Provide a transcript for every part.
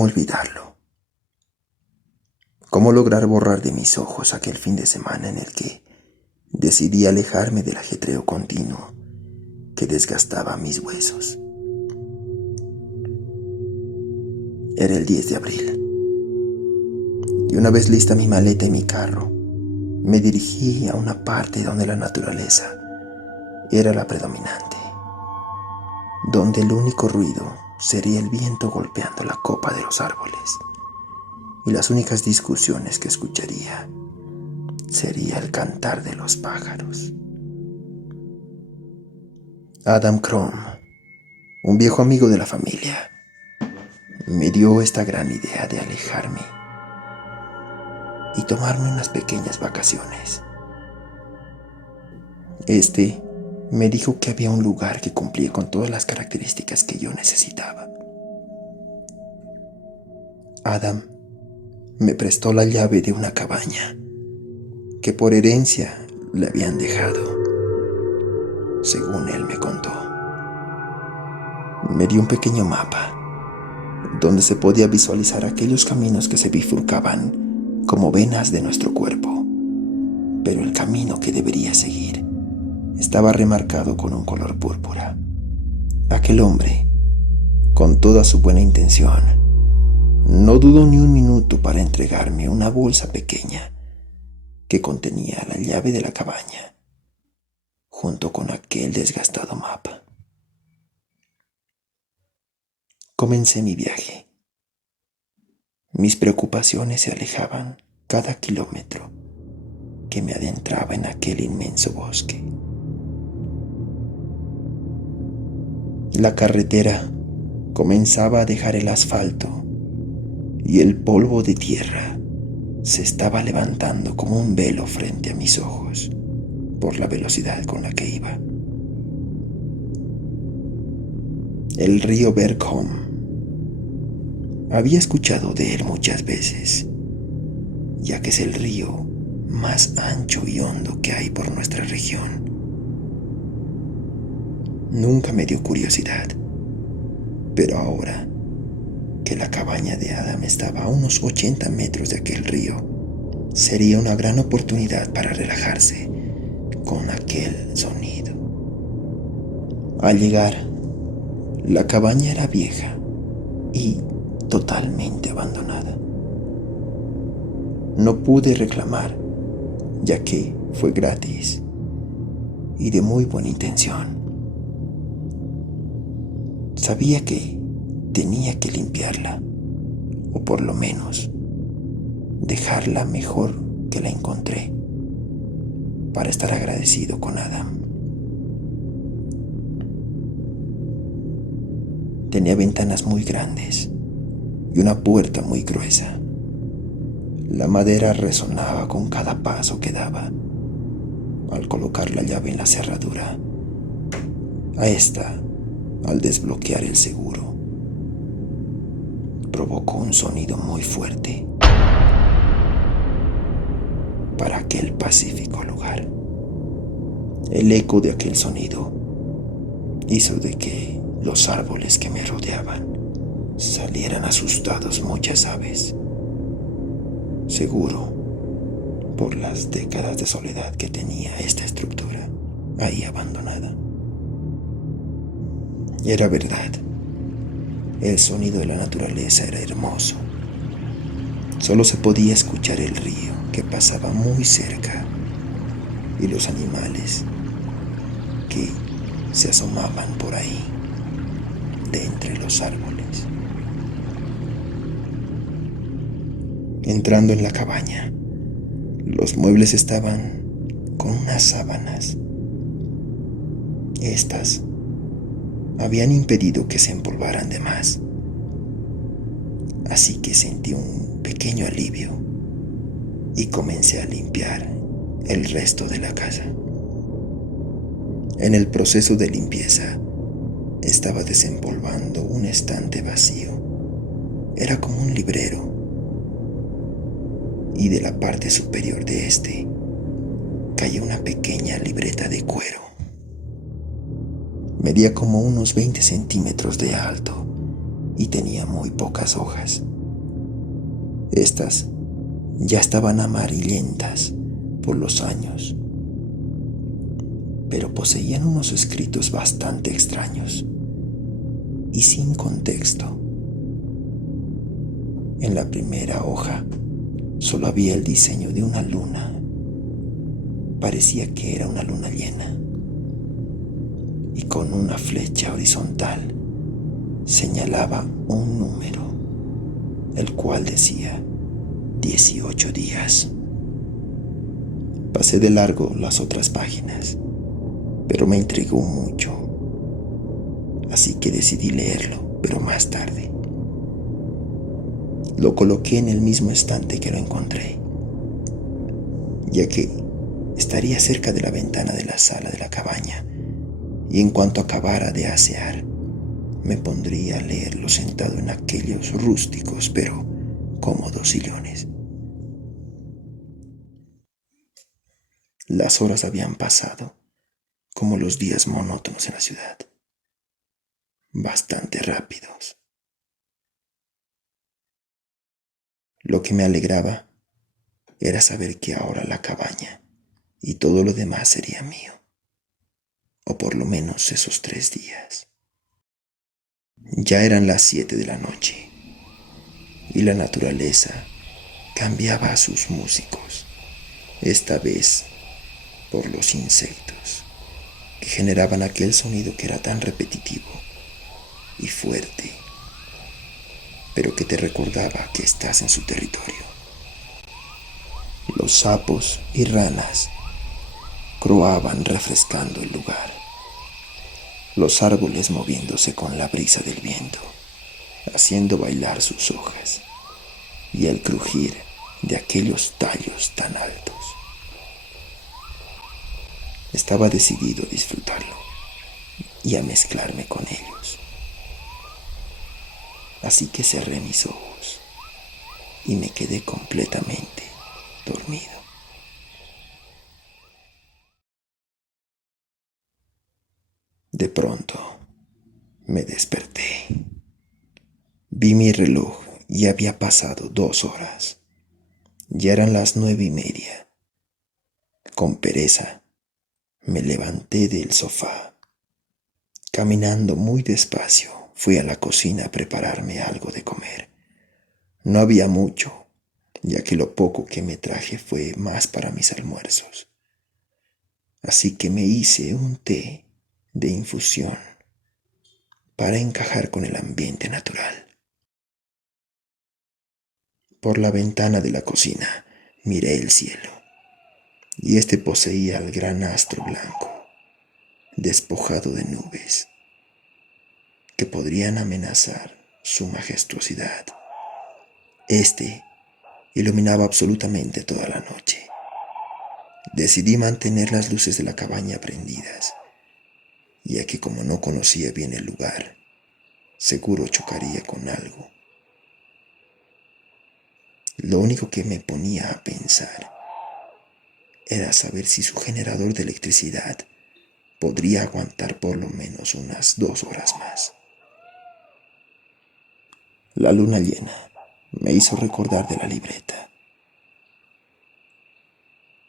cómo olvidarlo. Cómo lograr borrar de mis ojos aquel fin de semana en el que decidí alejarme del ajetreo continuo que desgastaba mis huesos. Era el 10 de abril, y una vez lista mi maleta y mi carro, me dirigí a una parte donde la naturaleza era la predominante, donde el único ruido sería el viento golpeando la copa de los árboles, y las únicas discusiones que escucharía sería el cantar de los pájaros. Adam Crom, un viejo amigo de la familia, me dio esta gran idea de alejarme y tomarme unas pequeñas vacaciones. Me dijo que había un lugar que cumplía con todas las características que yo necesitaba. Adam me prestó la llave de una cabaña que por herencia le habían dejado, según él me contó. Me dio un pequeño mapa donde se podía visualizar aquellos caminos que se bifurcaban como venas de nuestro cuerpo, pero el camino que debería seguir estaba remarcado con un color púrpura. Aquel hombre, con toda su buena intención, no dudó ni un minuto para entregarme una bolsa pequeña que contenía la llave de la cabaña, junto con aquel desgastado mapa. Comencé mi viaje. Mis preocupaciones se alejaban cada kilómetro que me adentraba en aquel inmenso bosque. La carretera comenzaba a dejar el asfalto y el polvo de tierra se estaba levantando como un velo frente a mis ojos por la velocidad con la que iba. El río Bergholm. Había escuchado de él muchas veces, ya que es el río más ancho y hondo que hay por nuestra región. Nunca me dio curiosidad, pero ahora que la cabaña de Adam estaba a unos 80 metros de aquel río, sería una gran oportunidad para relajarse con aquel sonido. Al llegar, la cabaña era vieja y totalmente abandonada. No pude reclamar, ya que fue gratis y de muy buena intención. Sabía que tenía que limpiarla, o por lo menos dejarla mejor que la encontré, para estar agradecido con Adam. Tenía ventanas muy grandes y una puerta muy gruesa. La madera resonaba con cada paso que daba al colocar la llave en la cerradura. A esta, al desbloquear el seguro, provocó un sonido muy fuerte para aquel pacífico lugar. El eco de aquel sonido hizo de que los árboles que me rodeaban salieran asustados muchas aves, seguro por las décadas de soledad que tenía esta estructura ahí abandonada. Era verdad, el sonido de la naturaleza era hermoso. Solo se podía escuchar el río que pasaba muy cerca y los animales que se asomaban por ahí de entre los árboles. Entrando en la cabaña, los muebles estaban con unas sábanas. Estas habían impedido que se empolvaran de más, así que sentí un pequeño alivio y comencé a limpiar el resto de la casa. En el proceso de limpieza, estaba desempolvando un estante vacío. Era como un librero, y de la parte superior de este cayó una pequeña libreta de cuero. Medía como unos 20 centímetros de alto y tenía muy pocas hojas. Estas ya estaban amarillentas por los años, pero poseían unos escritos bastante extraños y sin contexto. En la primera hoja solo había el diseño de una luna. Parecía que era una luna llena, y con una flecha horizontal señalaba un número, el cual decía 18 días. Pasé de largo las otras páginas, pero me intrigó mucho, así que decidí leerlo, pero más tarde. Lo coloqué en el mismo estante que lo encontré, ya que estaría cerca de la ventana de la sala de la cabaña, y en cuanto acabara de asear, me pondría a leerlo sentado en aquellos rústicos pero cómodos sillones. Las horas habían pasado, como los días monótonos en la ciudad, bastante rápidos. Lo que me alegraba era saber que ahora la cabaña y todo lo demás sería mío, o por lo menos esos 3 días. Ya eran las 7 de la noche y la naturaleza cambiaba a sus músicos, esta vez por los insectos que generaban aquel sonido que era tan repetitivo y fuerte, pero que te recordaba que estás en su territorio. Los sapos y ranas croaban refrescando el lugar, los árboles moviéndose con la brisa del viento, haciendo bailar sus hojas y el crujir de aquellos tallos tan altos. Estaba decidido a disfrutarlo y a mezclarme con ellos. Así que cerré mis ojos y me quedé completamente dormido. De pronto me desperté. Vi mi reloj y había pasado 2 horas. Ya eran las 9:30. Con pereza me levanté del sofá. Caminando muy despacio, fui a la cocina a prepararme algo de comer. No había mucho, ya que lo poco que me traje fue más para mis almuerzos. Así que me hice un té de infusión para encajar con el ambiente natural. Por la ventana de la cocina miré el cielo, y este poseía el gran astro blanco, despojado de nubes, que podrían amenazar su majestuosidad. Este iluminaba absolutamente toda la noche. Decidí mantener las luces de la cabaña prendidas, ya que como no conocía bien el lugar, seguro chocaría con algo. Lo único que me ponía a pensar era saber si su generador de electricidad podría aguantar por lo menos unas 2 horas más. La luna llena me hizo recordar de la libreta,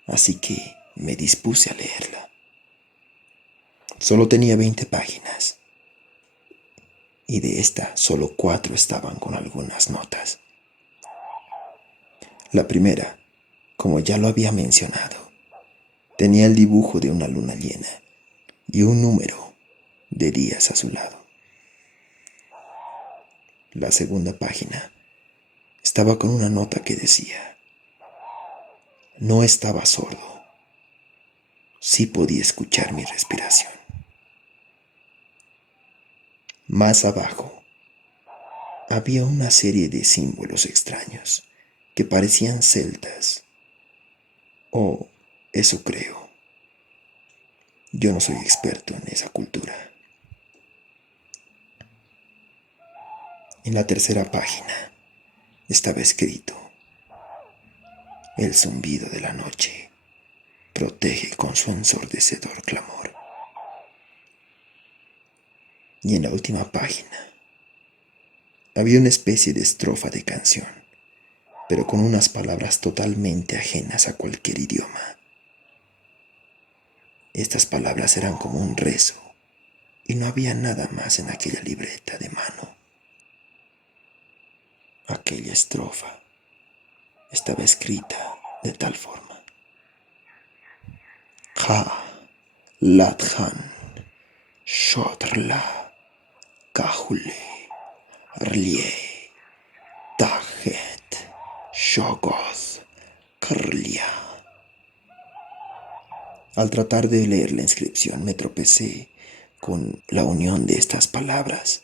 así que me dispuse a leerla. Solo tenía 20 páginas, y de esta solo 4 estaban con algunas notas. La primera, como ya lo había mencionado, tenía el dibujo de una luna llena y un número de días a su lado. La segunda página estaba con una nota que decía: no estaba sordo, sí podía escuchar mi respiración. Más abajo había una serie de símbolos extraños que parecían celtas, o eso creo. Yo no soy experto en esa cultura. En la tercera página estaba escrito: el zumbido de la noche protege con su ensordecedor clamor. Y en la última página Había una especie de estrofa de canción, pero con unas palabras totalmente ajenas a cualquier idioma. Estas palabras eran como un rezo, y no había nada más en aquella libreta de mano. Aquella estrofa estaba escrita de tal forma: Ja, Latjan, Shotrla, Kahule, Rlie, Tajet, Shogoth, Krlia. Al tratar de leer la inscripción me tropecé con la unión de estas palabras.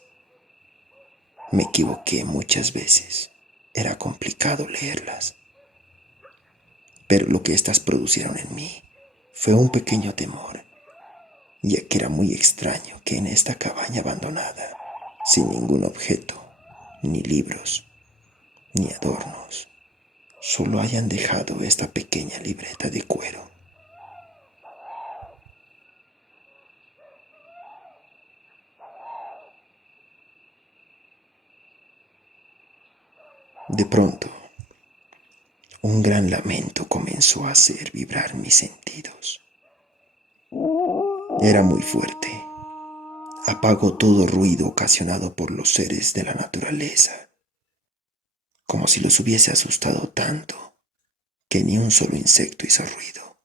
Me equivoqué muchas veces. Era complicado leerlas. Pero lo que éstas producieron en mí fue un pequeño temor, ya que era muy extraño que en esta cabaña abandonada, sin ningún objeto, ni libros, ni adornos, solo hayan dejado esta pequeña libreta de cuero. De pronto, un gran lamento comenzó a hacer vibrar mis sentidos. Era muy fuerte. Apagó todo ruido ocasionado por los seres de la naturaleza, como si los hubiese asustado tanto que ni un solo insecto hizo ruido.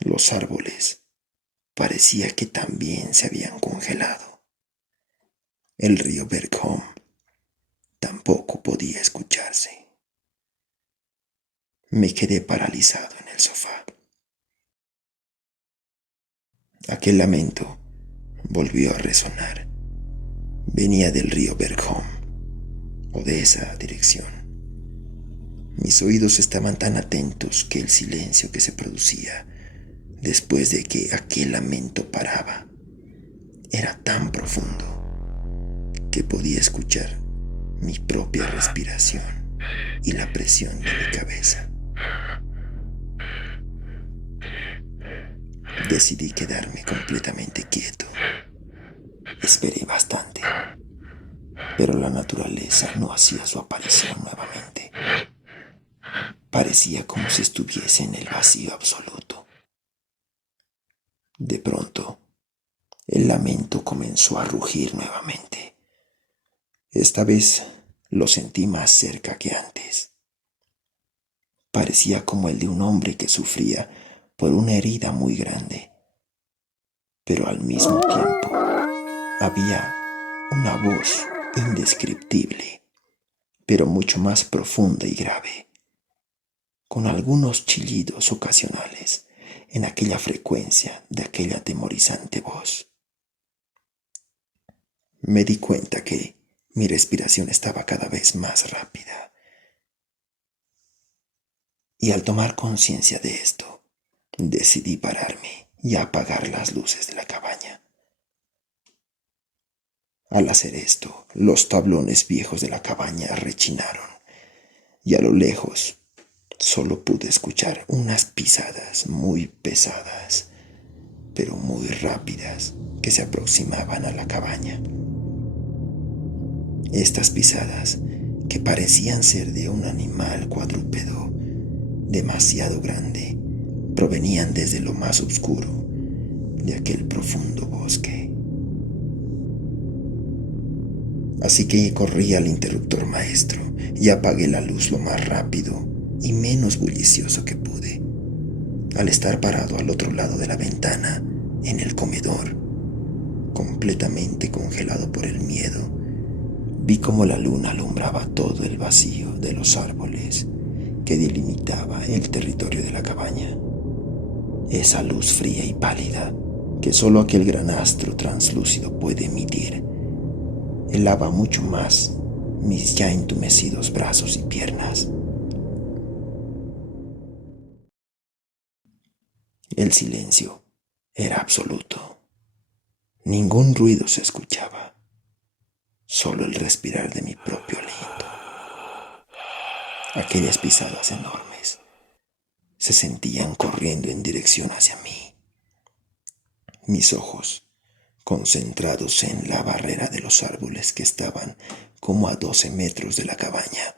Los árboles parecía que también se habían congelado. El río Bergholm tampoco podía escucharse. Me quedé paralizado en el sofá. Aquel lamento volvió a resonar. Venía del río Bergholm, o de esa dirección. Mis oídos estaban tan atentos que el silencio que se producía después de que aquel lamento paraba era tan profundo que podía escuchar mi propia respiración y la presión de mi cabeza. Decidí quedarme completamente quieto. Esperé bastante, pero la naturaleza no hacía su aparición nuevamente. Parecía como si estuviese en el vacío absoluto. De pronto, el lamento comenzó a rugir nuevamente. Esta vez lo sentí más cerca que antes. Parecía como el de un hombre que sufría por una herida muy grande. Pero al mismo tiempo había una voz indescriptible, pero mucho más profunda y grave, con algunos chillidos ocasionales en aquella frecuencia de aquella atemorizante voz. Me di cuenta que mi respiración estaba cada vez más rápida. Y al tomar conciencia de esto, decidí pararme y apagar las luces de la cabaña. Al hacer esto, los tablones viejos de la cabaña rechinaron y a lo lejos solo pude escuchar unas pisadas muy pesadas, pero muy rápidas, que se aproximaban a la cabaña. Estas pisadas, que parecían ser de un animal cuadrúpedo demasiado grande, provenían desde lo más oscuro de aquel profundo bosque. Así que corrí al interruptor maestro y apagué la luz lo más rápido y menos bullicioso que pude. Al estar parado al otro lado de la ventana, en el comedor, completamente congelado por el miedo, vi cómo la luna alumbraba todo el vacío de los árboles que delimitaba el territorio de la cabaña. Esa luz fría y pálida que solo aquel gran astro translúcido puede emitir helaba mucho más mis ya entumecidos brazos y piernas. El silencio era absoluto. Ningún ruido se escuchaba, solo el respirar de mi propio aliento. Aquellas pisadas enormes se sentían corriendo en dirección hacia mí. Mis ojos, concentrados en la barrera de los árboles que estaban como a 12 metros de la cabaña.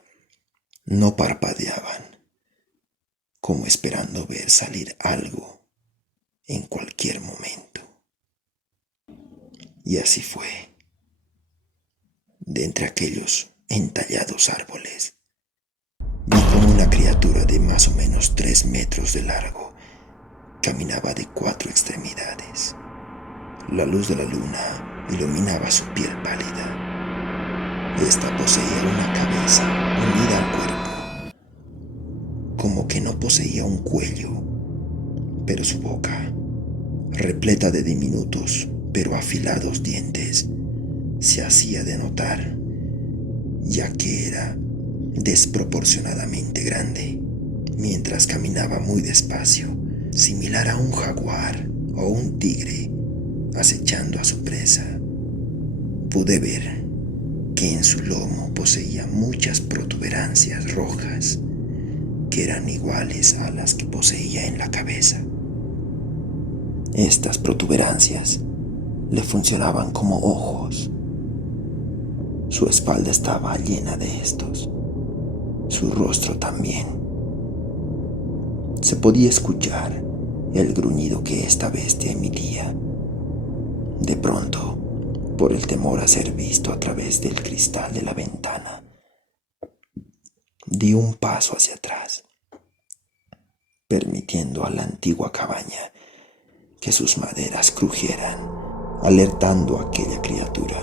No parpadeaban, como esperando ver salir algo en cualquier momento. Y así fue. De entre aquellos entallados árboles, vi como una criatura de más o menos 3 metros de largo caminaba de 4 extremidades. La luz de la luna iluminaba su piel pálida. Esta poseía una cabeza unida al cuerpo, como que no poseía un cuello, pero su boca, repleta de diminutos pero afilados dientes, se hacía de notar, ya que era desproporcionadamente grande, mientras caminaba muy despacio, similar a un jaguar o un tigre acechando a su presa. Pude ver que en su lomo poseía muchas protuberancias rojas que eran iguales a las que poseía en la cabeza. Estas protuberancias le funcionaban como ojos. Su espalda estaba llena de estos, su rostro también. Se podía escuchar el gruñido que esta bestia emitía. De pronto, por el temor a ser visto a través del cristal de la ventana, di un paso hacia atrás, permitiendo a la antigua cabaña que sus maderas crujieran, alertando a aquella criatura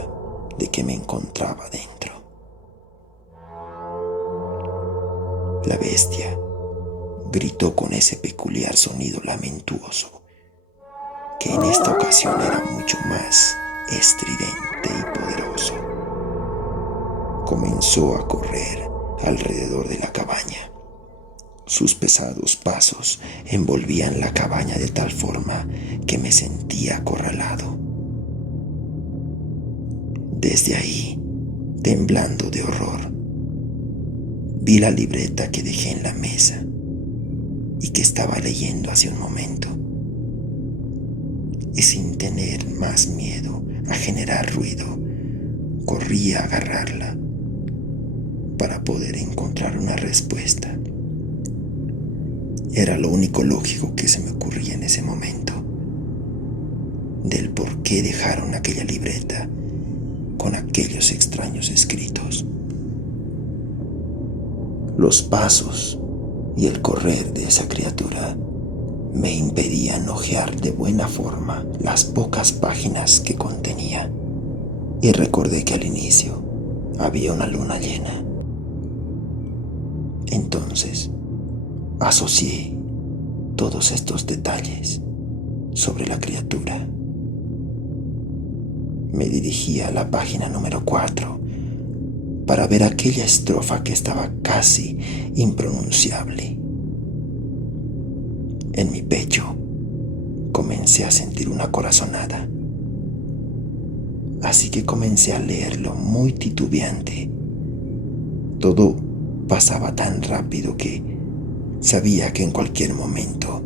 de que me encontraba dentro. La bestia gritó con ese peculiar sonido lamentuoso, que en esta ocasión era mucho más estridente y poderoso. Comenzó a correr alrededor de la cabaña. Sus pesados pasos envolvían la cabaña de tal forma que me sentía acorralado. Desde ahí, temblando de horror, vi la libreta que dejé en la mesa y que estaba leyendo hace un momento. Y sin tener más miedo a generar ruido, corrí a agarrarla para poder encontrar una respuesta. Era lo único lógico que se me ocurría en ese momento, del por qué dejaron aquella libreta con aquellos extraños escritos. Los pasos y el correr de esa criatura me impedían hojear de buena forma las pocas páginas que contenía, y recordé que al inicio había una luna llena. Entonces asocié todos estos detalles sobre la criatura. Me dirigí a la página número 4 para ver aquella estrofa que estaba casi impronunciable. En mi pecho comencé a sentir una corazonada, así que comencé a leerlo muy titubeante. Todo pasaba tan rápido que sabía que en cualquier momento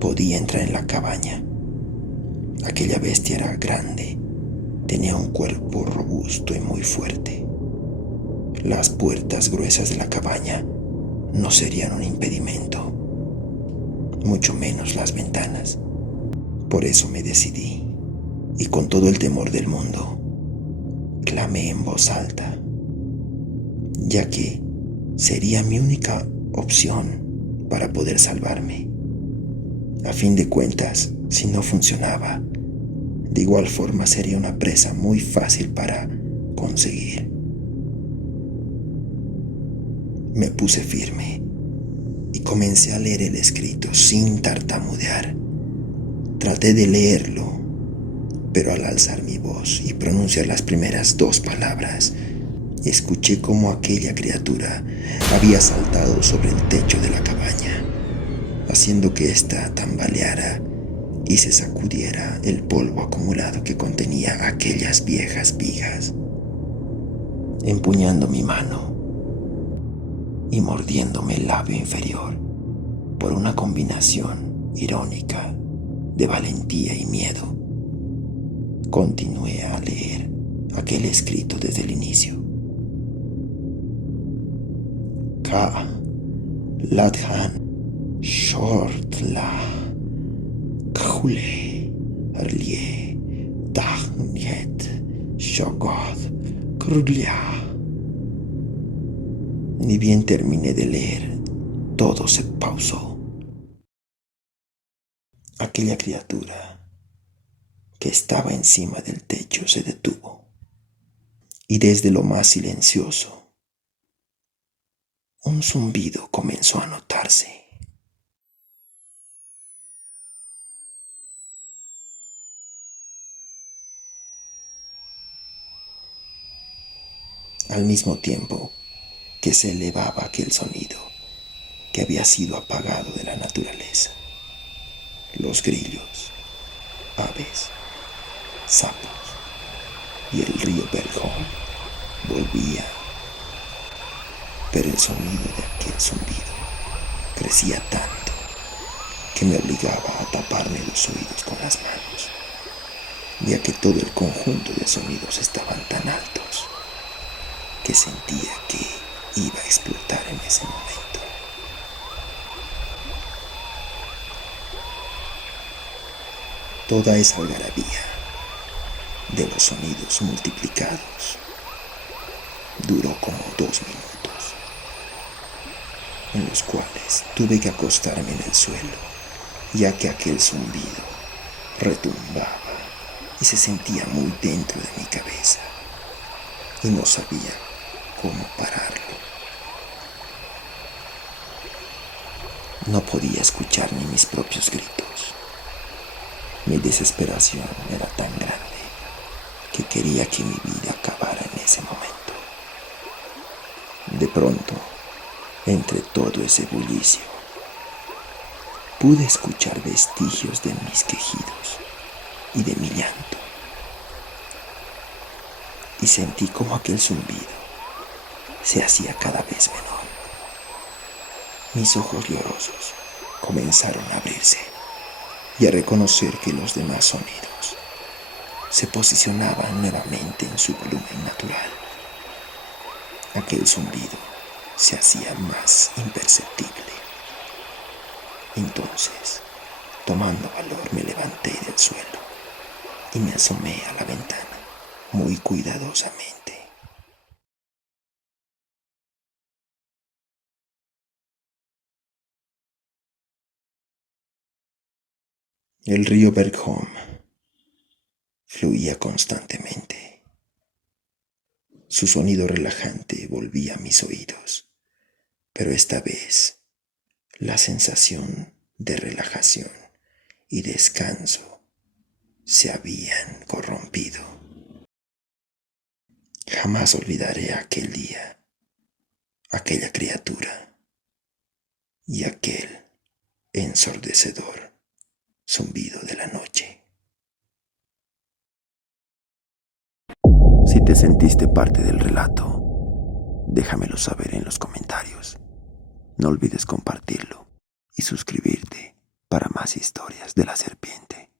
podía entrar en la cabaña. Aquella bestia era grande, tenía un cuerpo robusto y muy fuerte. Las puertas gruesas de la cabaña no serían un impedimento, mucho menos las ventanas. Por eso me decidí, y con todo el temor del mundo, clamé en voz alta, ya que sería mi única opción para poder salvarme. A fin de cuentas, si no funcionaba, de igual forma sería una presa muy fácil para conseguir. Me puse firme y comencé a leer el escrito sin tartamudear. Traté de leerlo, pero al alzar mi voz y pronunciar las primeras 2 palabras, escuché cómo aquella criatura había saltado sobre el techo de la cabaña, haciendo que ésta tambaleara y se sacudiera el polvo acumulado que contenía aquellas viejas vigas. Empuñando mi mano y mordiéndome el labio inferior por una combinación irónica de valentía y miedo, continué a leer aquel escrito desde el inicio. Ha, Ladhan, Shortla, Khule, Arlie, Dahnyet, Shogoth, Krudlia. Ni bien terminé de leer, todo se pausó. Aquella criatura que estaba encima del techo se detuvo, y desde lo más silencioso, un zumbido comenzó a notarse. Al mismo tiempo que se elevaba aquel sonido que había sido apagado de la naturaleza, los grillos, aves, sapos y el río Bergón volvía, pero el sonido de aquel zumbido crecía tanto que me obligaba a taparme los oídos con las manos, ya que todo el conjunto de sonidos estaban tan altos que sentía que iba a explotar en ese momento. Toda esa algarabía de los sonidos multiplicados duró como 2 minutos, en los cuales tuve que acostarme en el suelo, ya que aquel zumbido retumbaba y se sentía muy dentro de mi cabeza y no sabía cómo pararlo. No podía escuchar ni mis propios gritos. Mi desesperación era tan grande que quería que mi vida acabara en ese momento. De pronto, entre todo ese bullicio, pude escuchar vestigios de mis quejidos y de mi llanto. Y sentí como aquel zumbido se hacía cada vez menor. Mis ojos llorosos comenzaron a abrirse y a reconocer que los demás sonidos se posicionaban nuevamente en su volumen natural. Aquel zumbido se hacía más imperceptible. Entonces, tomando valor, me levanté del suelo y me asomé a la ventana muy cuidadosamente. El río Bergholm fluía constantemente. Su sonido relajante volvía a mis oídos, pero esta vez la sensación de relajación y descanso se habían corrompido. Jamás olvidaré aquel día, aquella criatura y aquel ensordecedor zumbido de la noche. Si te sentiste parte del relato, déjamelo saber en los comentarios. No olvides compartirlo y suscribirte para más historias de la serpiente.